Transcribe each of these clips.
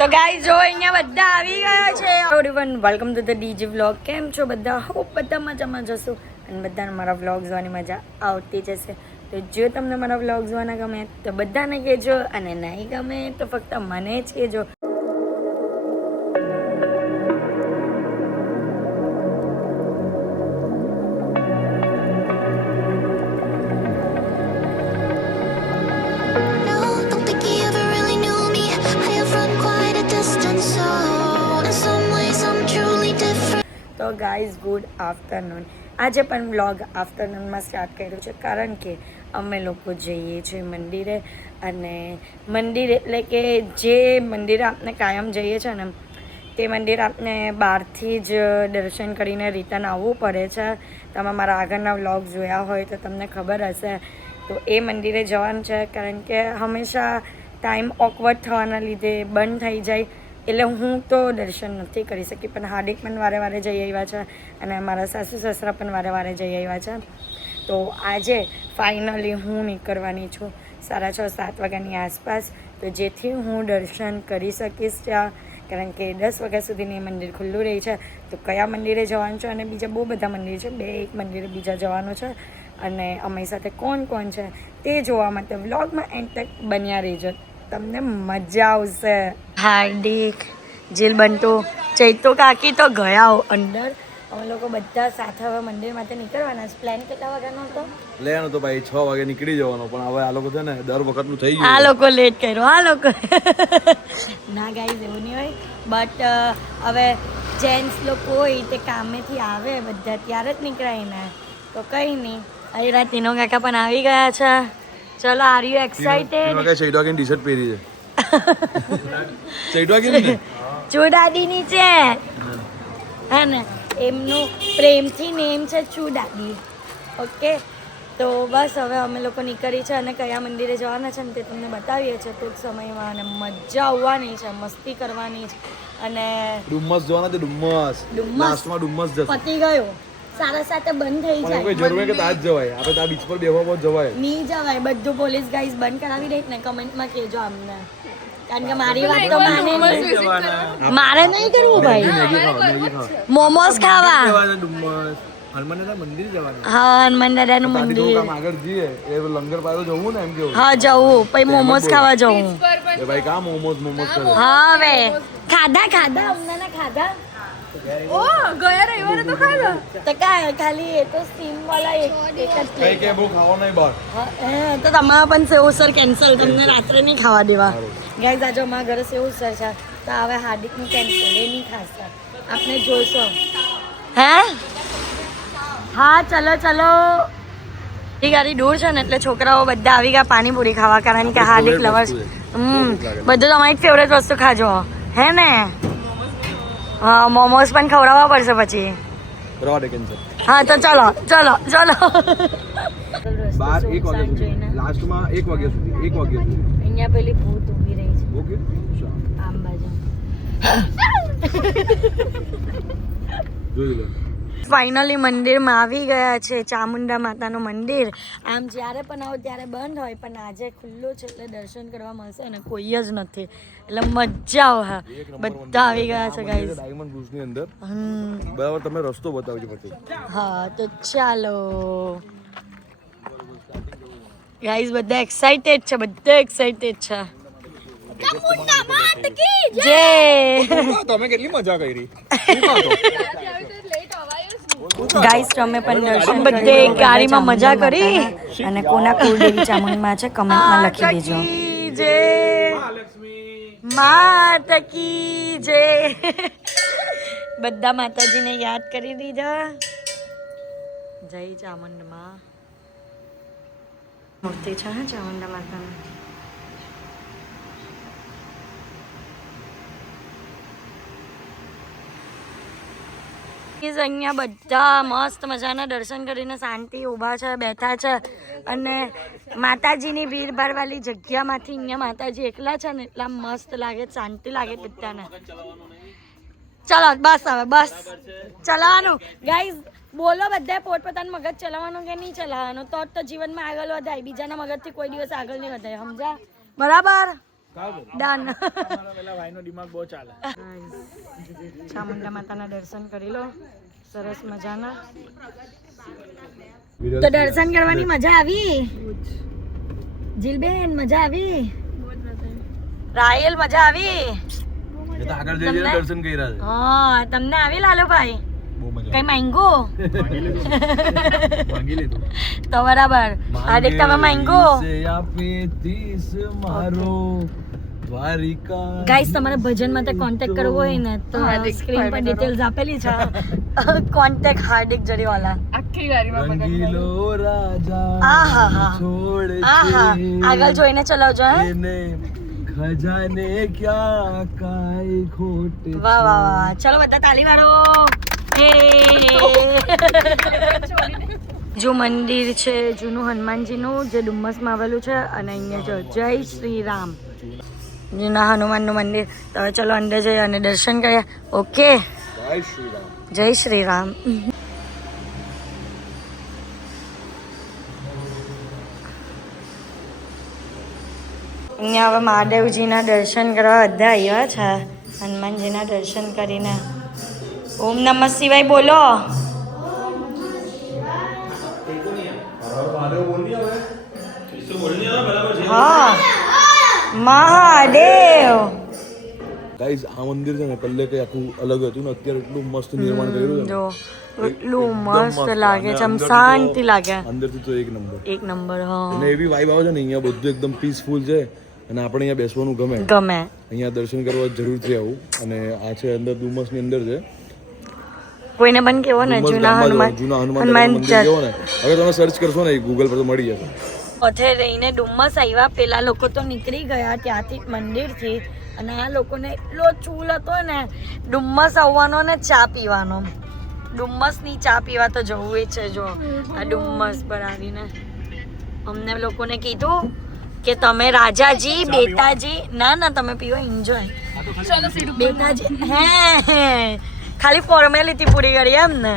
તો ગાઈસ જો અહીંયા બધા આવી ગયા છે. Everyone welcome to the DG vlog. કેમ છો બધા? હોપ બધા મજામાં જશો અને બધાને મારા વ્લોગ જોવાની મજા આવતી જશે. તો જો તમને મારા વ્લોગ જોવાના ગમે તો બધાને કહેજો અને નહીં ગમે તો ફક્ત મને જ કહેજો. તો ગાઈઝ ગુડ આફ્ટરનૂન. આજે પણ વ્લોગ આફ્ટરનૂનમાં સ્ટાર્ટ કર્યું છે કારણ કે અમે લોકો જઈએ છીએ મંદિરે. અને મંદિર એટલે કે જે મંદિરે આપણે કાયમ જઈએ છીએ ને તે મંદિર આપણે બહારથી જ દર્શન કરીને રિટર્ન આવવું પડે છે. તમે મારા આગળના વ્લોગ જોયા હોય તો તમને ખબર હશે. તો એ મંદિરે જવાનું છે કારણ કે હંમેશા ટાઈમ ઓકવર્ડ થવાના લીધે બંધ થઈ જાય એટલે હું તો દર્શન નથી કરી શકી. પણ હાર્દિક પણ વારે વારે જઈ આવ્યા છે અને મારા સાસુ સસરા પણ વારે વારે જઈ આવ્યા છે. તો આજે ફાઇનલી હું નીકળવાની છું 6:30-7 વાગ્યાની આસપાસ, તો જેથી હું દર્શન કરી શકીશ ત્યાં, કારણ કે 10 વાગ્યા સુધીની મંદિર ખુલ્લું રહે છે. તો કયા મંદિરે જવાનું છે અને બીજા બહુ બધા મંદિર છે, 2-1 મંદિરે બીજા જવાનું છે. અને અમારી સાથે કોણ કોણ છે તે જોવા માટે વ્લોગમાં એન્ડ તક બન્યા રહેજો, તમને મજા આવશે. હાર્દિક, જીલબંટુ, ચૈતો કાકી તો ગયા અંદર. અમે લોકો બધા સાથે હવે મંદિર માટે નીકળવાના છે. પ્લાન કેટલા વાગ્યાનો હતો? લેવાનો તો ભાઈ 6 વાગે નીકળી જવાનો, પણ હવે આ લોકો છે ને દર વખતનું થઈ ગયું. આ લોકો લેટ કર્યો, આ લોકો ના ગાઈઝ એવું નહીં હોય. બટ હવે જેન્ટ્સ લોકો હોય તે કામેથી આવે બધા ત્યારે જ નીકળાય ને, તો કંઈ નહીં. અહીં રાતીનો કાકા પણ આવી ગયા છે. ચલો, આર યુ એક્સાઇટેડ? ચૈડવાગીની ટી-શર્ટ પહેરી છે. ચૈડવાગીની ચુડાદીની છે હે ને, એમનું પ્રેમથી નેમ છે ચુડાદી. ઓકે, તો બસ હવે અમે લોકો નીકળી છે અને કયા મંદિરે જવાના છે ને તે તમને બતાવીએ છીએ ટૂંક સમયમાં. અને મજા આવવાની છે, મસ્તી કરવાની છે. અને ડુમ્મસ જોવાના છે. ડુમ્મસ લાસ્ટમાં ડુમ્મસ જશે. પતી ગયો, 7:30 બંધ થઈ જાય. કોઈ જરૂર કે તાજ જવાય, આપણે ત્યાં બીચ પર બેહવા બહુ જવાય નહીં જવાય. બધું પોલીસ ગાઈઝ બંધ કરાવી દે ને, કમેન્ટમાં કહેજો અમને, કારણ કે મારી વાત તો માને નહીં. મારે નહીં કરવું ભાઈ. મોમોસ ખાવા હા, હનુમાન દાદાનું મંદિર. આગળ જઈએ એ લંગર પાસે જવું ને, એમ કેવું. હા જવું, પછી મોમોસ ખાવા જવું. એ ભાઈ કા મોમોસ કરે. હા હવે ખાધા હમણાં ખાધા. ઓ ગયા રવિવારે તો ખાધા. તો કાંઈ ખાલી એ તો સ્ટીમ વાળા એક જ કઈ કે બહુ ખાવા નહીં બહાર. તો તમારા પણ સેવસર કેન્સલ, તમને રાત્રે નહીં ખાવા દેવા. ગાઈઝ આજે અમારા ઘરે સેવસર છે, તો હવે હાર્દિકનું કેન્સલ, એ નહીં ખાશે. આપણે જોઈશો હે. હા ચલો. એ ગાડી દૂર છે ને એટલે છોકરાઓ બધા આવી ગયા પાણીપુરી ખાવા, કારણ કે હાર્દિક લવર્સ. બધું તમારી ફેવરેટ વસ્તુ ખાજો હે ને. હા, મોમોસ પણ ખવડાવવા પડશે પછી. હા તો ચલો. 1 વાગ્યા સુધી, લાસ્ટમાં 1 વાગ્યા સુધી. અહીંયા પેલી ભૂત ઊભી રહી છે ઓકે આમ બાજુ. જોઈ લો. ફાઇનલી મંદિરમાં આવી ગયા છે, ચામુંડા માતાનું મંદિર. આમ જ્યારે પણ આવો ત્યારે બંધ હોય, પણ આજે ખુલ્લું છે એટલે દર્શન કરવા મળશે અને કોઈ જ નથી, એટલે મજા આવે. બધા આવી ગયા છે ગાઈઝ. ડાયમંડ બ્રુસની અંદર બરાબર, તમે રસ્તો બતાવજો પછી. હા તો ચાલો ગાઈઝ, બધા એક્સાઇટેડ છે, જય. તમે કેટલી મજા કરી. ગાઈસ અમે પણ દર્શન બધે ગાડીમાં મજા કરી. અને કોના કુળદેવી ચામુંડમાં છે કમેન્ટમાં લખી દેજો. જય માતા કી જય. બધા માતાજીને યાદ કરી દીધા. જય ચામુંડમાં. મૂર્તિ છે હા ચામુંડા માતાની. અહીંયા બધા મસ્ત મજાના દર્શન કરીને શાંતિ ઊભા છે, બેઠા છે. અને માતાજીની ભીડભાડવાળી જગ્યામાંથી અહીંયા માતાજી એકલા છે ને એટલા મસ્ત લાગે, શાંતિ લાગે બધાને. ચલો બસ, હવે બસ ચલાવવાનું. ગાઈઝ બોલો, બધા પોતપોતાનું મગજ ચલાવવાનું કે નહીં ચલાવવાનું, તો જીવનમાં આગળ વધાય. બીજાના મગજથી કોઈ દિવસ આગળ નહીં વધાય, સમજ્યા? બરાબર. ડન. પેલા ભાઈનો દિમાગ બહુ ચાલે. ચામુંડા માતાના દર્શન કરી લો સરસ મજાના. તો દર્શન કરવાની મજા આવી? જીલબેન મજા આવી? રાયલ મજા આવી? આગળ જઈને દર્શન કર્યા છે. હા તમને આવી લાલુભાઈ? કઈ માંગો? માંગી લીધું તો બરાબર. હાર્દિક તમે માંગો? ગાઈસ તમારે ભજન માટે કોન્ટેક્ટ કરવો હોય ને તો સ્ક્રીન પર ડિટેલ્સ આપેલી છે. કોન્ટેક્ટ હાર્દિક જરીવાલા. આખી ગાડીમાં રંગીલો રાજા આહા છોડ આહા આગળ જોઈને ચલાવજો હે. ખજાને ક્યાં કાઈ ખોટે. વાહ વાહ વાહ. ચલો બધા તાલી વાળો. જો મંદિર છે જૂનું હનુમાનજીનું જે ડુમ્મસમાં આવેલું છે અને અહીંયા જો જય શ્રી રામ જૂના હનુમાનનું મંદિર. તો હવે ચલો અંદર જઈએ અને દર્શન કરીએ. ઓકે જય શ્રી રામ. જય શ્રી રામ. અહીંયા હવે મહાદેવજીના દર્શન કરવા બધા આવ્યા છે. હનુમાનજીના દર્શન કરીને ઓમ નમઃ શિવાય બોલો. હા મહાદેવ. ગાઈસ આ મંદિર છે ને પહેલે કઈ આખું અલગ હતું ને અત્યારે એટલું મસ્ત નિર્માણ કર્યું છે જો ને. એટલું મસ્ત એકદમ લાગે છે. આમ અને શાંતિ લાગે. અંદરથી તો એક નંબર. એક નંબર. હા અને એવી વાઇબ આવે છે ને અહીંયા બધું એકદમ પીસફુલ છે અને આપણે અહીંયા બેસવાનું ગમે. ગમે. અહીંયા દર્શન કરવા જરૂરથી આવું. અને આ છે અંદર ડુમસની અંદર છે. કોઈને પણ કેવો ને ડુમસ જૂના ગામમાં હનુમાન હનુમાન મંદિર જેવો ને. હવે તમે સર્ચ કરશો ને ગૂગલ પર તો મળી જશે. પથે રહીને ડુમ્મસ આવ્યા. પેલા લોકો તો નીકળી ગયા ત્યાંથી મંદિરથી અને આ લોકોને એટલો ચૂલ હતો ને ડુમ્મસ આવવાનો ને ચા પીવાનો. ડુમ્મસની ચા પીવા તો જવું જ છે. જો આ ડુમ્મસ પર આવીને અમને લોકોને કીધું કે તમે રાજાજી બેતાજી ના ના તમે પીવો એન્જોય. બેતાજી હે ખાલી ફોર્મેલિટી પૂરી કરી એમ ને.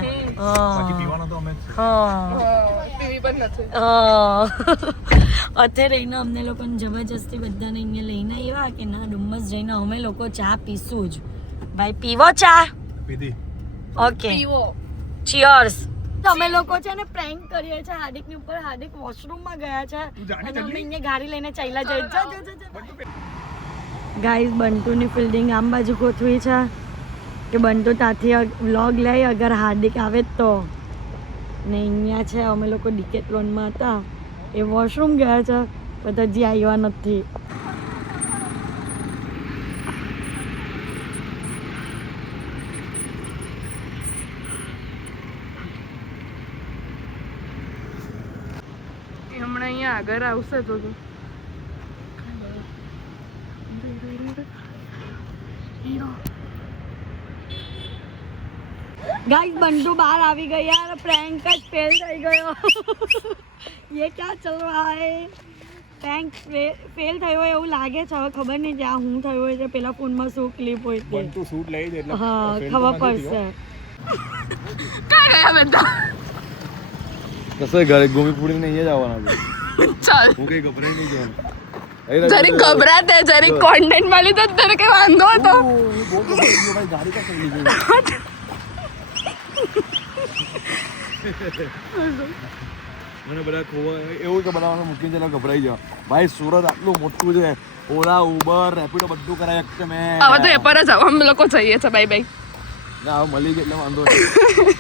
અત્યારે રહીને અમને લોકોને જબરજસ્તી બધાને અહીંયા લઈને આવ્યા કે ના ડુમ્મસ જઈને અમે લોકો ચા પીશું જ. ભાઈ પીવો ચા? પીધી. Okay cheers. અમે લોકો છે ને પ્રેન્ક કરીએ છીએ હાર્દિકની ઉપર. હાર્દિક વોશરૂમમાં ગયા છે અને અમે અહીંયા ગાડી લઈને ચાલ્યા જઈએ. ગાઈસ બંટુની ફિલ્ડિંગ આમ બાજુ ગોઠવી છે કે બંટુ ત્યાંથી વ્લોગ લઈ અગર હાર્દિક આવે તો. ને અહીંયા છે અમે લોકો ડિકેથલોનમાં હતા એ વોશરૂમ ગયા છે બધા હજી આવ્યા નથી. હમણાં અહીંયા આગળ આવશે તો गाइस बंटू बाहर आ भी गया यार. प्रैंक का फेल થઈ ગયો. ये क्या चल रहा है? प्रैंक फेल થયો એવું લાગે છે. હવે ખબર નહીં કે આ હું થયો હોય છે. પેલા ફોનમાં શું ક્લિપ હોય તે તું શૂટ લઈ જ એટલે હા ખબર પડશે. ક્યાં ગયા બધા? કસે ઘરે ઘૂમી પૂડીને અહીંયા જ આવવાના છે. ચાલ હું કઈ ગભરાઈ નહીં જવાનું. જરી ગભરાતે જરી કોન્ટેન્ટ વાળી તો તને કઈ વાંધો હતો? ગાડી કા કરી લીધી. મને બધા ખોવા એવું કે બધા મૂકીને જરા ગભરાઈ જવા. ભાઈ સુરત આટલું મોટું છે. ઓલા ઉબર રેપિડો બધું કરાય છે. મેં હવે તો એ પર જ આવો અમે લોકો જઈએ છે. Bye bye. ના હવે મળી ગઈ એટલે વાંધો નહીં.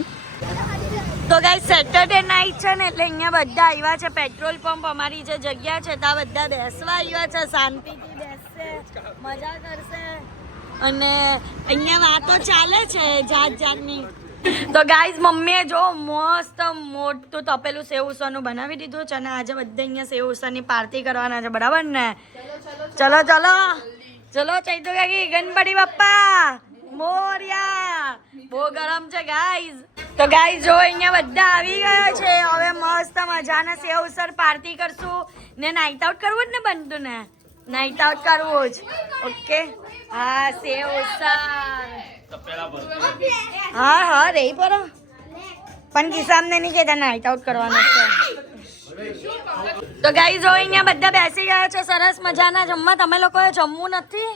તો ગાઈસ સેટરડે નાઈટ છે ને એટલે અહીંયા બધા આવ્યા છે. પેટ્રોલ પંપ અમારી જે જગ્યા છે ત્યાં બધા બેસવા આવ્યા છે. શાંતિથી બેસશે મજા કરશે અને અહીંયા વાતો ચાલે છે જાત જાતની. તો ગાઈઝ મમ્મીએ જો મસ્ત મોટું તપેલું સેવ ઉસળનું બનાવી દીધું છે અને આજે બધા અહીંયા સેવ ઉસળની પાર્ટી કરવાના છે. બરાબર ને? ચલો ચલો ચલો ચૈતુ કાકી ગણપતિ બાપ્પા મોર્યા. બહુ ગરમ છે ગાઈઝ. તો ગાઈઝ જો અહીંયા બધા આવી ગયા છે. હવે મસ્ત મજાના સેવ ઉસળ પાર્ટી કરશું ને નાઇટ આઉટ કરવું જ ને બનતું ને. નાઇટ આઉટ કરવું જ. ઓકે હા સેવ ઉસળ. હા હા રહી પર પણ કિસાન ને નહીં કહેતા નાઇટ આઉટ કરવાનો છે. તો ગાઈઝ જો અહીંયા બધા બેસી ગયા છે સરસ મજાના જમવા. તમે લોકોએ જમવું નથી?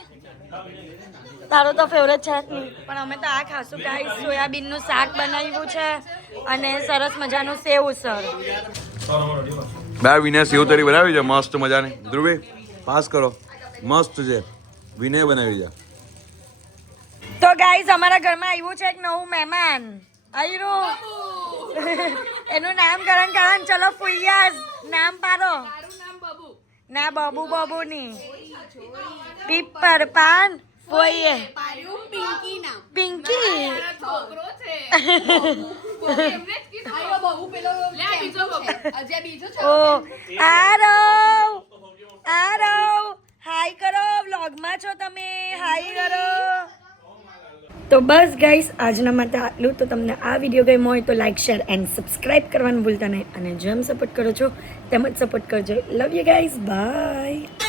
તારું તો ફેવરેટ છે જ નહીં, પણ અમે તો આ ખાશું ગાઈઝ. સોયાબીનનું શાક બનાવ્યું છે અને સરસ મજાનું સેવ ઉસળ. બે વિનય સેવ તરી બનાવી છે મસ્ત મજાની. ધ્રુવી પાસ કરો, મસ્ત છે. વિનય બનાવી છે. તો ગાઈઝ અમારા ઘરમાં આવ્યું છે એક નવું મહેમાન. આયરું એનું નામકરણ કારણ. ચલો ફુૈયાસ નામ પાડો. ના બબુ બબુ ની પીપર પાન ફોઈએ પિંકી. ઓ આરવ હાય કરો. વ્લોગમાં છો તમે? હાય કરો. તો બસ ગાઈસ આજના માટે આટલું. તો તમને આ વિડીયો ગમ્યો હોય તો લાઈક શેર એન્ડ સબસ્ક્રાઈબ કરવાનું ભૂલતા નહીં. અને જેમ સપોર્ટ કરો છો તેમ જ સપોર્ટ કરજો. Love you guys, by.